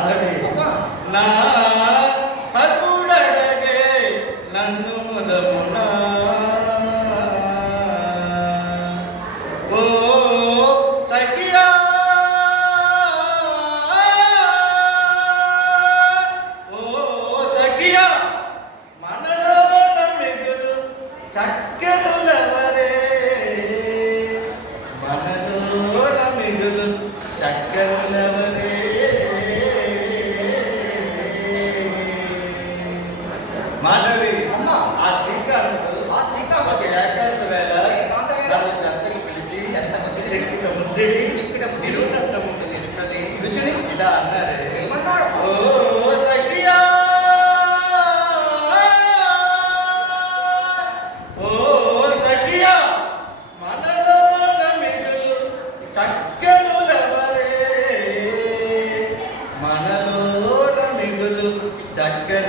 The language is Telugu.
మాధవి నా సకుడడగే నన్ను ముదమునా ఓ సఖియా ఓ సఖియా మనలో మిగులు చక్కనులవరే మనలో మిగులు చక్కనులవరే మాధవి ఆ శ్రీకాంత్ ఒక ఏకాంత వేళ నన్ను జంతకు పిలిచి చెక్కిట ముద్దుడి నిరునంత ముందు నిలుచని ఇలా అన్నారే ఓ సఖియా ఓ సఖియా మనలో మిగులు చక్కనులవరే మనలో మిగులు చక్కను